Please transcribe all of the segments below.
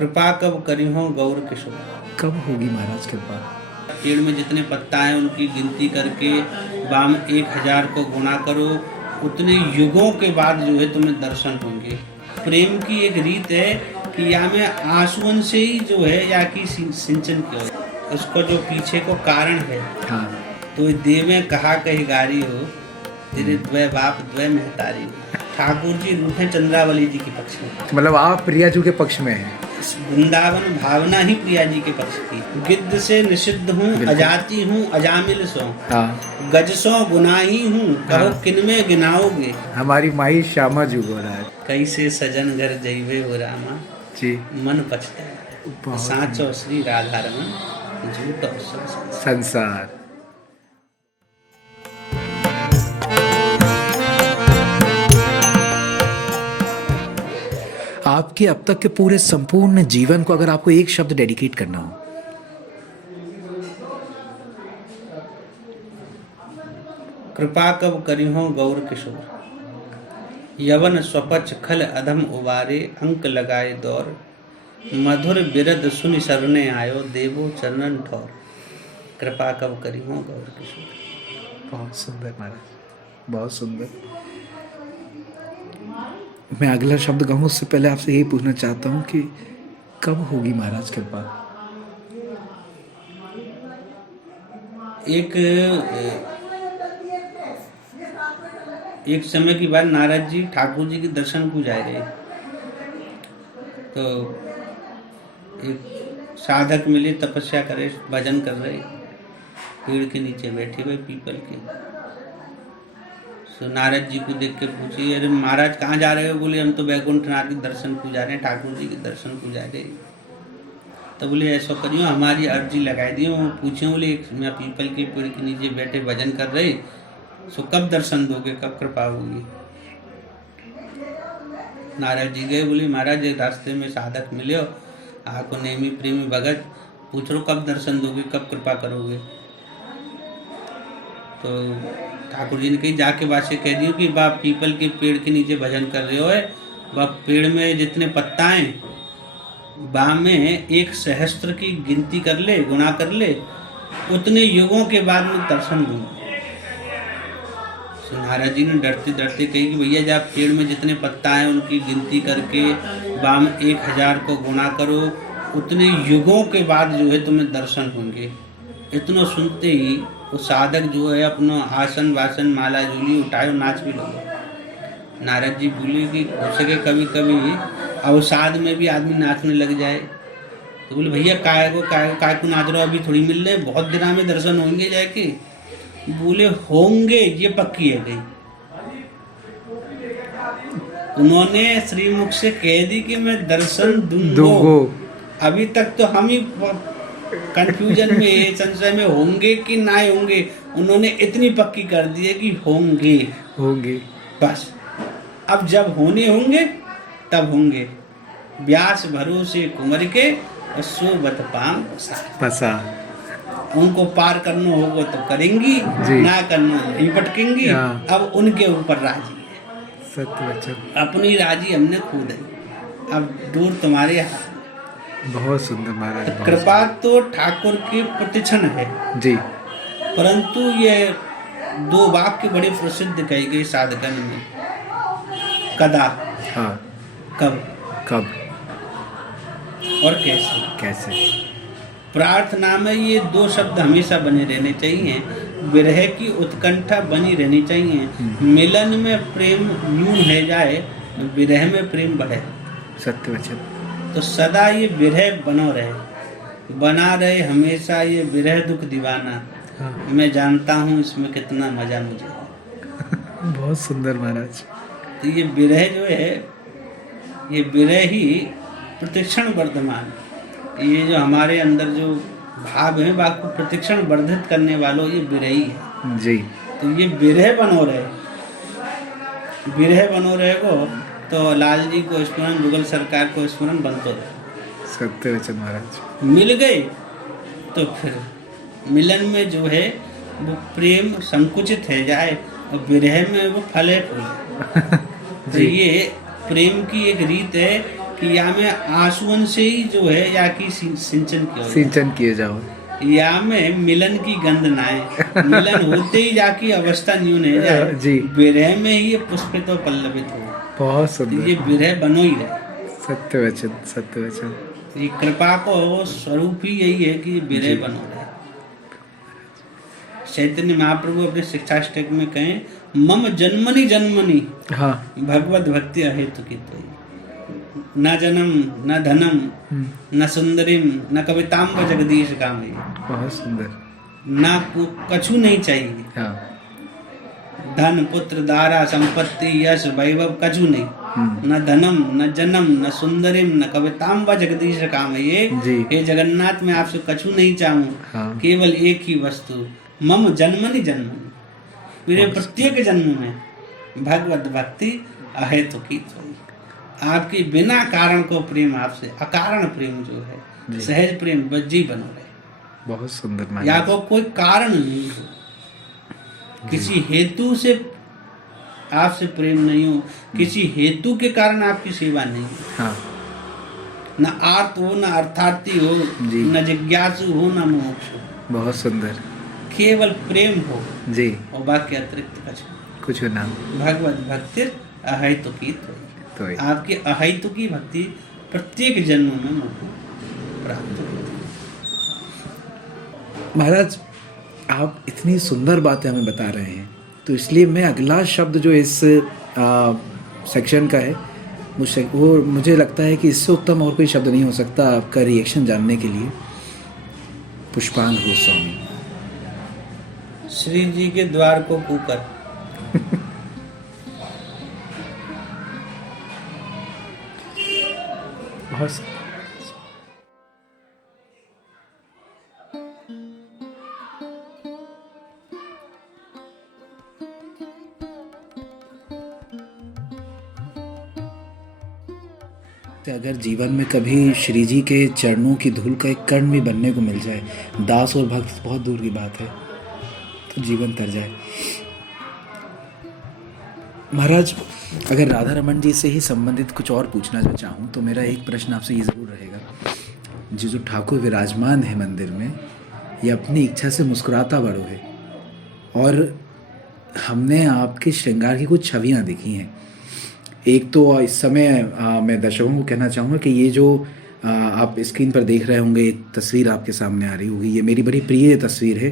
कृपा कब करी हो गौर किशोर। कब होगी महाराज कृपा? पेड़ में जितने पत्ता हैं उनकी गिनती करके वाम 1000 को गुणा करो, उतने युगों के बाद जो है तुम्हें दर्शन होंगे। प्रेम की एक रीत है कि या में आंसुओं से ही जो है या की सिंचन किया हो। उसको जो पीछे को कारण है, हाँ तो देव में कहा कही गारी हो, तेरे द्वय बाप द्वय महतारी हो। ठाकुर जी रूठे चंद्रावली जी के पक्ष में, मतलब आप प्रिया जी के पक्ष में हैं। वृंदावन भावना ही प्रिया जी के पक्ष की। गिद्ध से निषिद्ध हूँ, अजाति हूँ अजामिल सो, हाँ गज सो गुनाही हूँ, कहो हाँ। किन में गिनाओगे। हमारी माई श्यामा जी महाराज कैसे सजन घर जैवे हो रामा, जी मन पछता बहुत साचो श्री राधा रमन, झूठो संसार। संसार। आपके अब तक के पूरे संपूर्ण जीवन को अगर आपको एक शब्द डेडिकेट करना हो, कृपा कब करी हो गौर किशोर। यवन स्वपच खल अधम उबारे, अंक लगाए दौर, मधुर बिरद सुनि सरने आयो, देवो चरणन ठौर। कृपा कब करी हो गौर किशोर। बहुत सुंदर महाराज, बहुत सुंदर। मैं अगला शब्द कहूँ उससे पहले आपसे यही पूछना चाहता हूँ कि कब होगी महाराज कृपा? एक समय की बात, नारद जी ठाकुर जी के दर्शन को जा रहे, तो एक साधक मिले, तपस्या करे, भजन कर रहे, पेड़ के नीचे बैठे हुए पीपल के। तो नारद जी को देख के पूछी, अरे महाराज कहाँ जा रहे हो? बोले हम तो वैकुंठनाथ के दर्शन को जा रहे हैं, ठाकुर जी के दर्शन को जा रहे। तो बोले ऐसा करियो, हमारी अर्जी लगाई दियो। पूछे, बोले मैं पीपल के पेड़ के नीचे बैठे भजन कर रहे, सो कब दर्शन दोगे, कब कृपा होगी? नारद जी गए, बोले महाराज एक रास्ते में साधक मिले हो, आपको नेमी प्रेमी भगत, पूछ लो कब दर्शन दोगे, कब कृपा करोगे? तो ठाकुर जी ने कही जाके बात से कह दियो कि बाप पीपल के पेड़ के नीचे भजन कर रहे हो है, बाप पेड़ में जितने पत्ता हैं बा में 1 सहस्त्र की गिनती कर ले, गुणा कर ले, उतने युगों के बाद में दर्शन दूंगा। नारद जी ने डरते डरते कही कि भैया जब पेड़ में जितने पत्ता हैं उनकी गिनती करके वाम 1000 को गुणा करो, उतने युगों के बाद जो है तुम्हें दर्शन होंगे। इतना सुनते ही वो साधक जो है अपना आसन वासन माला झूली उठाए, नाच भी लगे। नारद जी बोले कि हो सके कभी कभी अवसाद में भी आदमी नाचने लग जाए। तो बोले भैया काय को नाच रहे हो, अभी थोड़ी मिल रहे, बहुत दिनों में दर्शन होंगे जाके। बोले होंगे, ये पक्की है गई। उन्होंने श्रीमुख से कह दी कि मैं दर्शन दूंगो। अभी तक तो हम ही कंफ्यूजन में, संशय में होंगे कि ना होंगे, उन्होंने इतनी पक्की कर दी है कि होंगे होंगे बस। अब जब होने होंगे तब होंगे। व्यास भरोसे कुंवर के, सोबत पाम पसा। उनको पार करना होगा तो करेंगी, ना करना नहीं भटकेंगी। अब उनके ऊपर राजी है, सत्य वचन। अपनी राजी हमने खो दी, अब दूर तुम्हारे हाथ। बहुत सुंदर महाराज। कृपा तो ठाकुर की प्रतिक्षण है जी, परंतु ये 2 वाक्य बड़े प्रसिद्ध कही गई साधकन में, कदा, हाँ, कब, कब और कैसे। कैसे। प्रार्थना में ये 2 शब्द हमेशा बने रहने चाहिए। विरह की उत्कंठा बनी रहनी चाहिए। मिलन में प्रेम न्यून है जाए, विरह में प्रेम बढ़े। सत्य वचन। तो सदा ये विरह बना रहे हमेशा, ये विरह दुख दीवाना। हाँ। मैं जानता हूँ इसमें कितना मजा मुझे। बहुत सुंदर महाराज। तो ये विरह जो है, ये विरह ही प्रतिक्षण वर्धमान, ये जो हमारे अंदर जो भाव है बात को प्रतिक्षण वर्धित करने वालों, ये विरह ही है जी। तो ये विरह बनो रहे को तो लाल जी को स्मरण, मुगल सरकार को स्मरण बनते रहे। सत्य वचन महाराज। मिल गए तो फिर मिलन में जो है वो प्रेम संकुचित है जाए, और विरह में वो फले फूले। तो ये प्रेम की एक रीत है कि या मैं आंसुओं से ही जो है या कि सिंचन किया हो, सिंचन किए जाओ। या में मिलन की गंध ना आए, मिलन होते ही जाके अवस्था न्यून है जाए, जी। विरह में ही ये पुष्पित और पल्लवित हो। बहुत तो सुंदर। ये विरह बनो ही रहे। सत्य वचन, सत्य वचन। ये कृपा को स्वरूप ही यही है कि विरह बनो रहे। चैतन्य महाप्रभु अपने शिक्षाष्टक में कहें, मम जन्मनि जन्मनि हाँ। भगवत भक्ति अहेतु की तो न जन्म न धनम न सुंदरिम न कविताम व जगदीश कामे। बहुत सुंदर। ना कछु नहीं चाहिए, हाँ। धन पुत्र दारा संपत्ति यश वैभव कछु नहीं, न धनम न जन्म न सुंदरिम न कविताम व जगदीश काम है ये। जी। हे जगन्नाथ मैं आपसे कछु नहीं चाहूँ, हाँ। केवल एक ही वस्तु, मम जन्मनि जन्मनि, मेरे प्रत्येक जन्म में भगवत भक्ति अहेतु की तो। आपकी बिना कारण को प्रेम आपसे, अकारण प्रेम जो है, सहज प्रेम बज्जी बनो रहे। बहुत सुंदर या महाराज। को कोई कारण नहीं हो, किसी हेतु से आपसे प्रेम नहीं हो, किसी हेतु के कारण आपकी सेवा नहीं हो। हाँ। न आर्त हो न अर्थार्थी हो, जी। न जिज्ञासु हो न मोक्ष हो, बहुत सुंदर। केवल प्रेम हो जी। और बाकी अतिरिक्त कुछ ना। भगवत भक्ति अहेतु की तो। आपकी अहेतु की भक्ति प्रत्येक जन्म में मुझको प्राप्त होती है। महाराज आप इतनी सुंदर बातें हमें बता रहे हैं, तो इसलिए मैं अगला शब्द जो इस सेक्शन का है वो मुझे लगता है कि इससे उत्तम और कोई शब्द नहीं हो सकता आपका रिएक्शन जानने के लिए। पुष्पांग गोस्वामी। श्री जी के द्वार को कुकर। बहुत अगर जीवन में कभी श्री जी के चरणों की धूल का एक कण भी बनने को मिल जाए, दास और भक्त बहुत दूर की बात है, तो जीवन तर जाए। महाराज अगर राधा रमन जी से ही संबंधित कुछ और पूछना जो चाहूँ तो मेरा एक प्रश्न आपसे ये ज़रूर रहेगा, जो ठाकुर विराजमान है मंदिर में, ये अपनी इच्छा से मुस्कुराता बड़ो है, और हमने आपके श्रृंगार की कुछ छवियाँ देखी हैं। एक तो इस समय मैं दर्शकों को कहना चाहूँगा कि ये जो आप स्क्रीन पर देख रहे होंगे, एक तस्वीर आपके सामने आ रही होगी, ये मेरी बड़ी प्रिय तस्वीर है,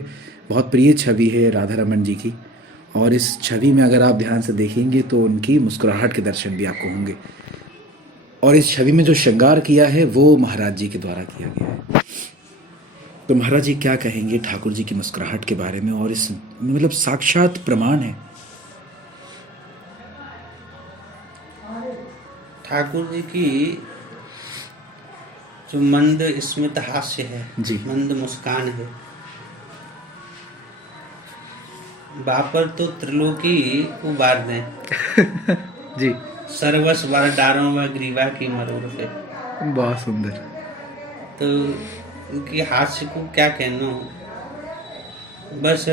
बहुत प्रिय छवि है राधा रमन जी की। और इस छवि में अगर आप ध्यान से देखेंगे तो उनकी मुस्कुराहट के दर्शन भी आपको होंगे। और इस छवि में जो श्रृंगार किया है वो महाराज जी के द्वारा किया गया है। तो महाराज जी क्या कहेंगे ठाकुर जी की मुस्कुराहट के बारे में, और इस मतलब साक्षात प्रमाण है। ठाकुर जी की जो मंद स्मित हास्य है जी, मंद मुस्कान है, बापर तो त्रिलोकी उबार दें जी, सर्वस वर डारों व ग्रीवा की मरोड़ पे। बहुत सुंदर। तो उनके हास्य को क्या कहना, बस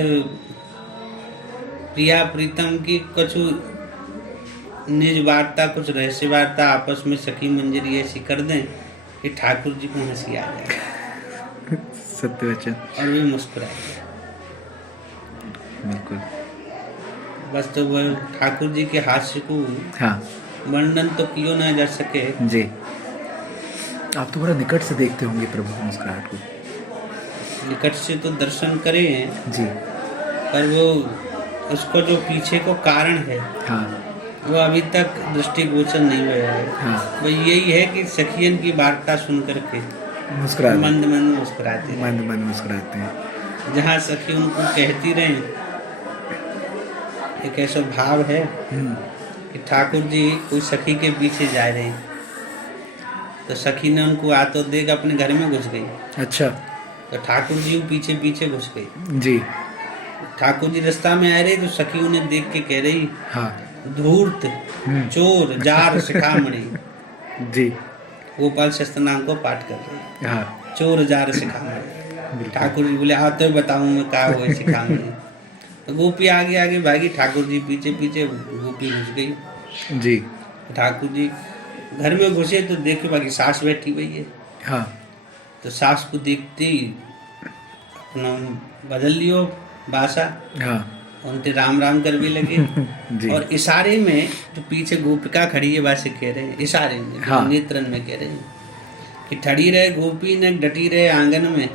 प्रिया प्रीतम की कुछ निज वार्ता, कुछ रहस्य वार्ता आपस में सखी मंजरी ऐसी कर दें कि ठाकुर जी को हंसी आ जाए, सत्य वचन, और वे मुस्कुराए। बिल्कुल। बस तो वह ठाकुर जी के हास्य को हाँ वर्णन तो किया ना जा सके जी। आप तो बड़ा निकट से देखते होंगे प्रभु की मुस्कुराहट को। निकट से तो दर्शन करें जी, पर वो उसको जो पीछे को कारण है हाँ वो अभी तक दृष्टिगोचर नहीं हुआ है। हाँ, वो यही है कि सखियन की वार्ता सुन करके मुस्कुराते, मंद मंद मुस्कुराते हैं। मंद मंद मुस्कुराते हैं। जहाँ सखी उनको कहती रहे, एक ऐसा भाव है कि ठाकुर जी कोई सखी के पीछे जा रहे हैं, तो सखी ने उनको आतो देख अपने घर में घुस गई। अच्छा। तो ठाकुर जी पीछे पीछे घुस गई। जी। ठाकुर जी रास्ता में आ रहे तो सखी उन्हें देख के कह रही, हाँ। धूर्त चोर जार शिखामणि। जी। गोपाल शस्त्रनाम को पाठ कर रही, हाँ। चोर जार शिखामणि। ठाकुर जी बोले आ तो बताऊं मैं क्या हुआ शिखामणि। तो गोपी आगे आगे भागी, ठाकुर जी पीछे पीछे, गोपी घुस गई। जी। ठाकुर जी घर में घुसे तो देखे बाकी सास बैठी हुई है। हाँ तो सास को देखते ही अपना बदल लियो भाषा, हाँ उनते राम राम कर भी लगे। जी और इशारे में जो पीछे गोपिका खड़ी है वैसे कह रहे हैं, इशारे में हाँ। नेत्रन में कह रहे हैं कि ठड़ी रहे गोपी ने डटी रहे आंगन में,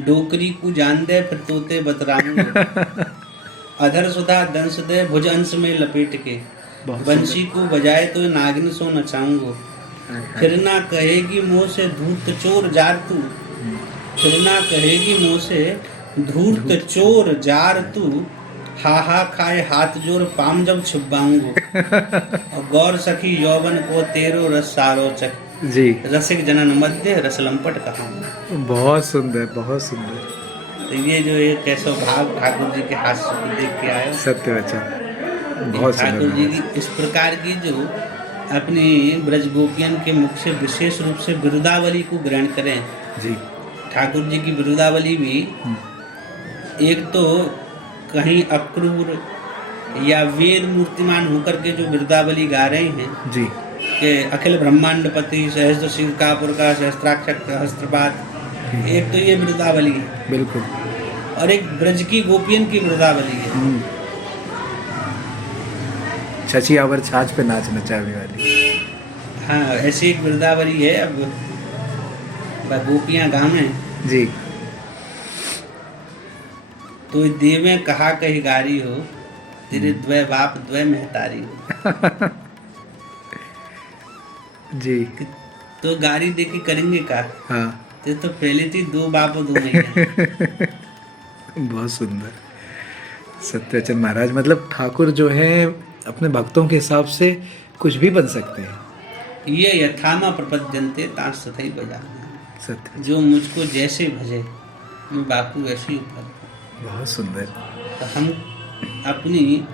डोकरी को जान दे फिर तोते बतराऊंगे। अधर सुधा दंश दे भुज अंश में लपेट के, बंशी को बजाए तो नागिन सो नचाऊंगो। फिर ना कहेगी मुँह से धूर्त चोर जार तू, फिर ना कहेगी मुँह से धूर्त चोर जार तू, हा खाए हाथ जोर पाम जब छिपाऊंगो। और गौर सखी यौवन को तेरो रस सारो चक, जी रसिक जनन मध्य रस लंपट कहाऊं। बहुत सुंदर, बहुत सुंदर। तो ये जो एक कैसो भाव ठाकुर जी के हास्य को देख के आयो। सत्य वचन, बहुत ठाकुर सुंदर। जी की इस प्रकार की जो अपनी ब्रज गोपियन के मुख से विशेष रूप से बिरुदावली को ग्रहण करें। जी ठाकुर जी की बिरुदावली भी एक तो कहीं अक्रूर या वीर मूर्तिमान होकर के जो बिरुदावली गा रहे हैं जी कि अखिल ब्रह्मांड पति सहस्त्र शिव का पुरका सहस्त्राक्षर सहस्त्रपात, एक तो ये बिरुदावली है बिल्कुल। और एक ब्रज की गोपियन की बिरुदावली है। छछी आवर छाछ पे नाच नचावे वाली। हाँ ऐसी एक बिरुदावली है। अब गोपियाँ गावें जी तो देवें कहा कही गारी हो, तेरे द्वय बाप द्वय महतारी हो। जी तो गारी देखी करेंगे का, हाँ तो पहले थी दो बाप दो मैया। बहुत सुंदर। सत्यवचन महाराज, मतलब ठाकुर जो है अपने भक्तों के हिसाब से कुछ भी बन सकते हैं। ये यथामा प्रपद्यन्ते तांस तथै बजा, सत्य, जो मुझको जैसे भजे मैं बापू वैसे ही उपलब्ध। बहुत सुंदर। तो हम अपनी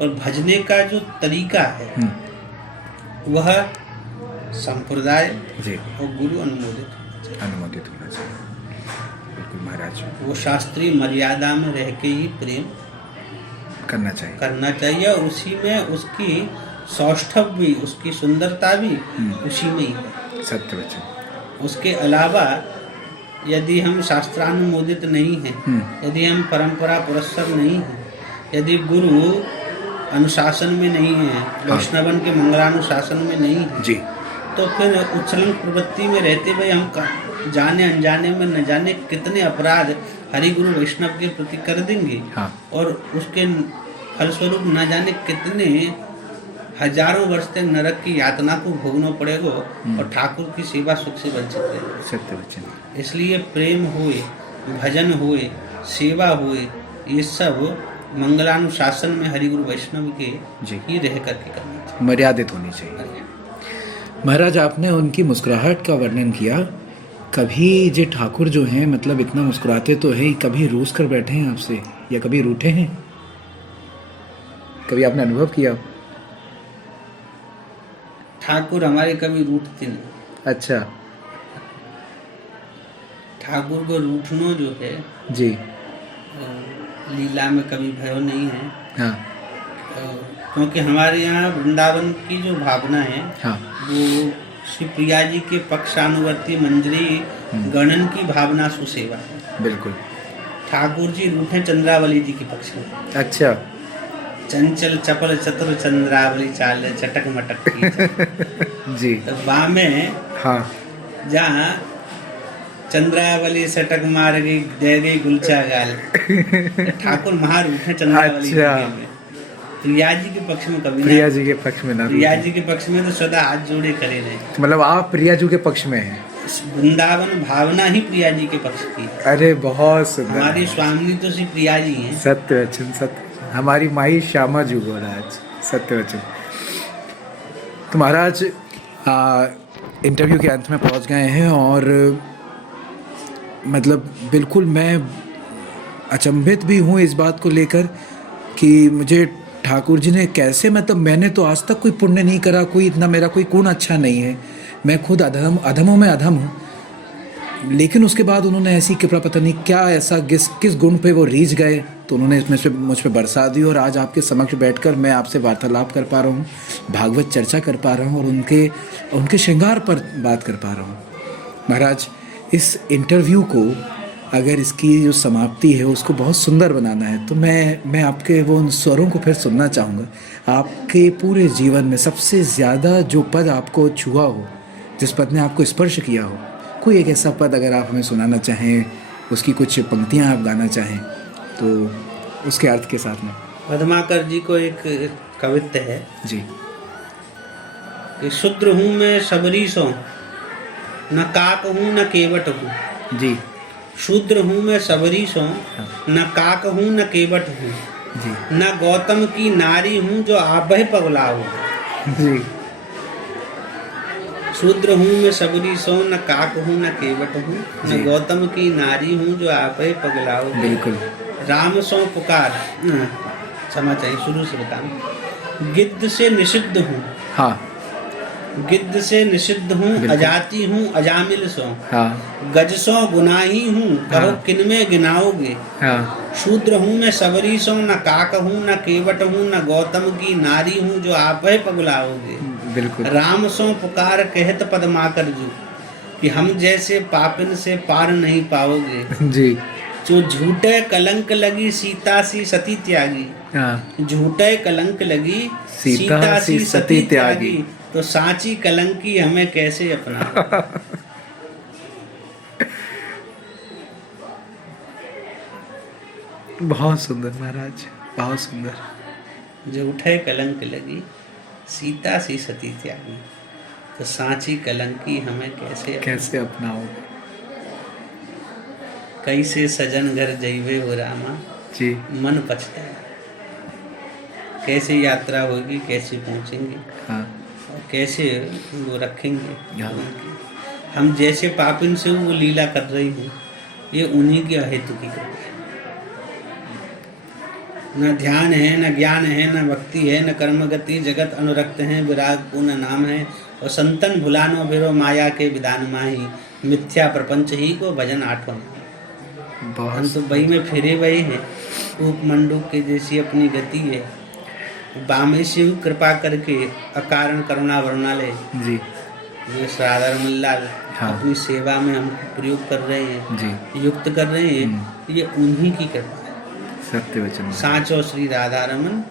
और भजने का जो तरीका है वह संप्रदाय जी और गुरु अनुमोदित अनुमोदित होना चाहिए। बिल्कुल महाराज, वो शास्त्रीय मर्यादा में रह के ही प्रेम करना चाहिए और उसी में उसकी सौष्ठव भी, उसकी सुंदरता भी उसी में ही है। सत्य वचन। उसके अलावा यदि हम शास्त्रानुमोदित नहीं हैं, यदि हम परंपरा पुरस्सर नहीं हैं, यदि गुरु अनुशासन में नहीं है, वैष्णवन के मंगलानुशासन में नहीं है जी, तो फिर उच्छृंखल प्रवृत्ति में रहते हुए हम जाने अनजाने में न जाने कितने अपराध हरि गुरु वैष्णव के प्रति कर देंगे। हाँ। और उसके फलस्वरूप न जाने कितने हजारों वर्ष तक नरक की यातना को भोगना पड़ेगा और ठाकुर की सेवा सुख से वंचित रहेगा। सत्य वचन। इसलिए प्रेम होए, भजन होए, सेवा होए, ये सब मंगलानुशासन में हरि गुरु वैष्णव के जी ही रह करके करना चाहिए, मर्यादित होनी चाहिए। महाराज, आपने उनकी मुस्कुराहट का वर्णन किया। कभी जे ठाकुर जो हैं, मतलब इतना मुस्कुराते तो है, कभी रूस कर बैठे हैं आपसे या कभी रूठे हैं? कभी आपने अनुभव किया? ठाकुर हमारे कभी रूठते नहीं। अच्छा। ठाकुर को रूठना जो है जी लीला में कभी भयो नहीं है। हाँ क्योंकि हमारे यहाँ वृंदावन की जो भावना है हाँ वो श्री प्रिया जी के पक्षानुवर्ती मंजरी गणन की भावना सुसेवा है। बिल्कुल। ठाकुर जी रूठे चंद्रावली जी के पक्ष में। अच्छा। चंचल चपल चतुर चंद्रावली चाल चटक मटक की। जी। तो में हाँ। जहाँ चंद्रावली सटक मार गई दे गई गुलचा गाल, ठाकुर महार उठे चंद्रावली जी अच्छा। के में। प्रिया जी के पक्ष में कभी प्रिया जी के पक्ष में ना, प्रिया जी के पक्ष में तो सदा हाथ जोड़े खड़े रहे। मतलब आप प्रिया जी के पक्ष में हैं। वृंदावन भावना ही प्रिया जी के पक्ष की। अरे बहुत सुंदर। हमारी स्वामी तो श्री प्रिया जी हैं। सत्य वचन, सत्य। हमारी माई श्यामा जी महाराज, सत्य वचन। तो महाराज इंटरव्यू के अंत में पहुंच गए हैं और मतलब बिल्कुल मैं अचंभित भी हूँ इस बात को लेकर कि मुझे ठाकुर जी ने कैसे, मतलब मैंने तो आज तक कोई पुण्य नहीं करा, कोई इतना मेरा कोई गुण अच्छा नहीं है, मैं खुद अधमों में अधम हूँ, लेकिन उसके बाद उन्होंने ऐसी कृपा, पता नहीं क्या ऐसा किस गुण पे वो रीझ गए तो उन्होंने इसमें से मुझ पर बरसा दी और आज आपके समक्ष बैठकर मैं आपसे वार्तालाप कर पा रहा हूँ, भागवत चर्चा कर पा रहा हूँ और उनके श्रृंगार पर बात कर पा रहा हूँ। महाराज, इस इंटरव्यू को अगर इसकी जो समाप्ति है उसको बहुत सुंदर बनाना है तो मैं आपके वो उन स्वरों को फिर सुनना चाहूँगा। आपके पूरे जीवन में सबसे ज़्यादा जो पद आपको छुआ हो, जिस पद ने आपको स्पर्श किया हो, कोई एक ऐसा पद अगर आप हमें सुनाना चाहें, उसकी कुछ पंक्तियाँ आप गाना चाहें तो उसके अर्थ के साथ में। पद्माकर जी को एक कवित्त है जी। कि शूद्र हूँ मैं सबरी सो, न काक हूँ न केवट हूँ। जी। शूद्र हूँ मैं सबरी सो, न काक हूँ न केवट हूँ। जी। न गौतम की नारी हूँ जो आपह पगलाओ। जी। शूद्र हूँ मैं सबरी सो, न काक हूँ न केवट हूँ। न गौतम की नारी हूँ जो आपह पगलाओ। बिल्कुल। राम सो पुकार, क्षमा चाहिए, शुरू से बताऊं। गिद्ध से निषिद्ध हूँ। हाँ। गिद्ध से निषिद्ध हूँ, अजाति हूँ अजामिल सो। हाँ। गज सो गुनाही हूँ, कहो किनमें गिनाओगे। हाँ। शूद्र हूँ मैं सबरी सो, न काक हूँ न केवट हूँ। न गौतम की नारी हूँ जो आपह पगलाओगे। बिल्कुल। राम सो पुकार कहत पद्माकर जू, कि हम जैसे पापिन से पार नहीं पाओगे। जी। जो झूठे कलंक लगी सीता सी सती त्यागी। हाँ। झूठे कलंक लगी सीता सी सती त्यागी, तो सांची कलंकी हमें कैसे अपना। बहुत सुंदर महाराज, बहुत सुंदर। झूठे कलंक लगी सीता सी सती त्यागी, तो सांची कलंकी हमें कैसे अपनाओ। कैसे सजन घर जइबे हो रामा, जी। मन पछता। कैसे यात्रा होगी, कैसे पहुंचेंगे। हाँ। और कैसे वो रखेंगे। हाँ। हम जैसे पापिन से वो लीला कर रही हूँ, ये उन्हीं के अहेतु की कृपा है। न ध्यान है, न ज्ञान है, न भक्ति है, न कर्म गति, जगत अनुरक्त है, विराग पूर्ण नाम है। और संतन भुलानो बिरो माया के विधान माही, मिथ्या प्रपंच ही को भजन आठों। हम तो बई में फिरे वही हैं, उपमंडूक के जैसी अपनी गति है। बामे शिव कृपा करके अकारण करुणा वरुणालय जी, जो राधा रमन लाल हाँ। अपनी सेवा में हम प्रयोग कर रहे हैं जी, युक्त कर रहे हैं, ये उन्हीं की कृपा है। सत्य वचन। साँचो श्री राधा रमन,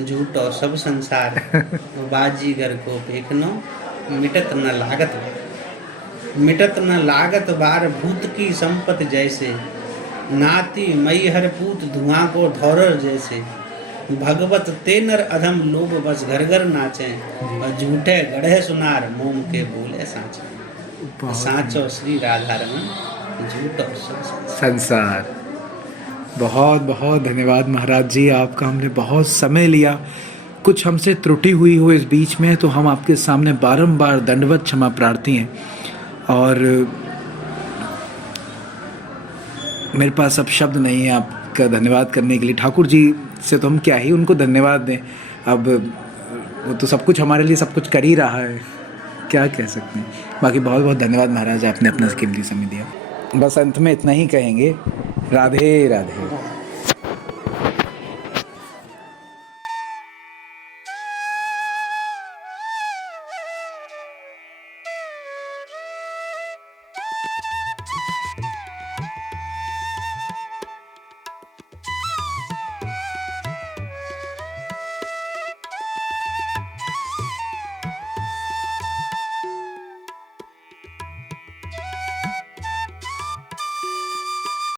झूठो सब संसार। बाजीगर को देखनो, मिटत न लागत बार। मिटत न लागत बार, भूत की संपत्ति जैसे। नाती मई हर पूत धुआं को धौरर जैसे। भगवत ते नर अधम लोभ बस घर घर नाचे। और झूठे गढ़े सुनार, मोम के बोले साँचे। साँचो श्री राधा रमन, झूठो सब संसार। बहुत बहुत धन्यवाद महाराज जी, आपका हमने बहुत समय लिया। कुछ हमसे त्रुटि हुई हो इस बीच में तो हम आपके सामने बारंबार दंडवत क्षमा प्रार्थी हैं। और मेरे पास अब शब्द नहीं है आपका धन्यवाद करने के लिए। ठाकुर जी से तो हम क्या ही उनको धन्यवाद दें, अब वो तो सब कुछ हमारे लिए सब कुछ कर ही रहा है, क्या कह सकते हैं। बाकी बहुत बहुत धन्यवाद महाराज, आपने अपना कीमती समय दिया। बस अंत में इतना ही कहेंगे, राधे राधे।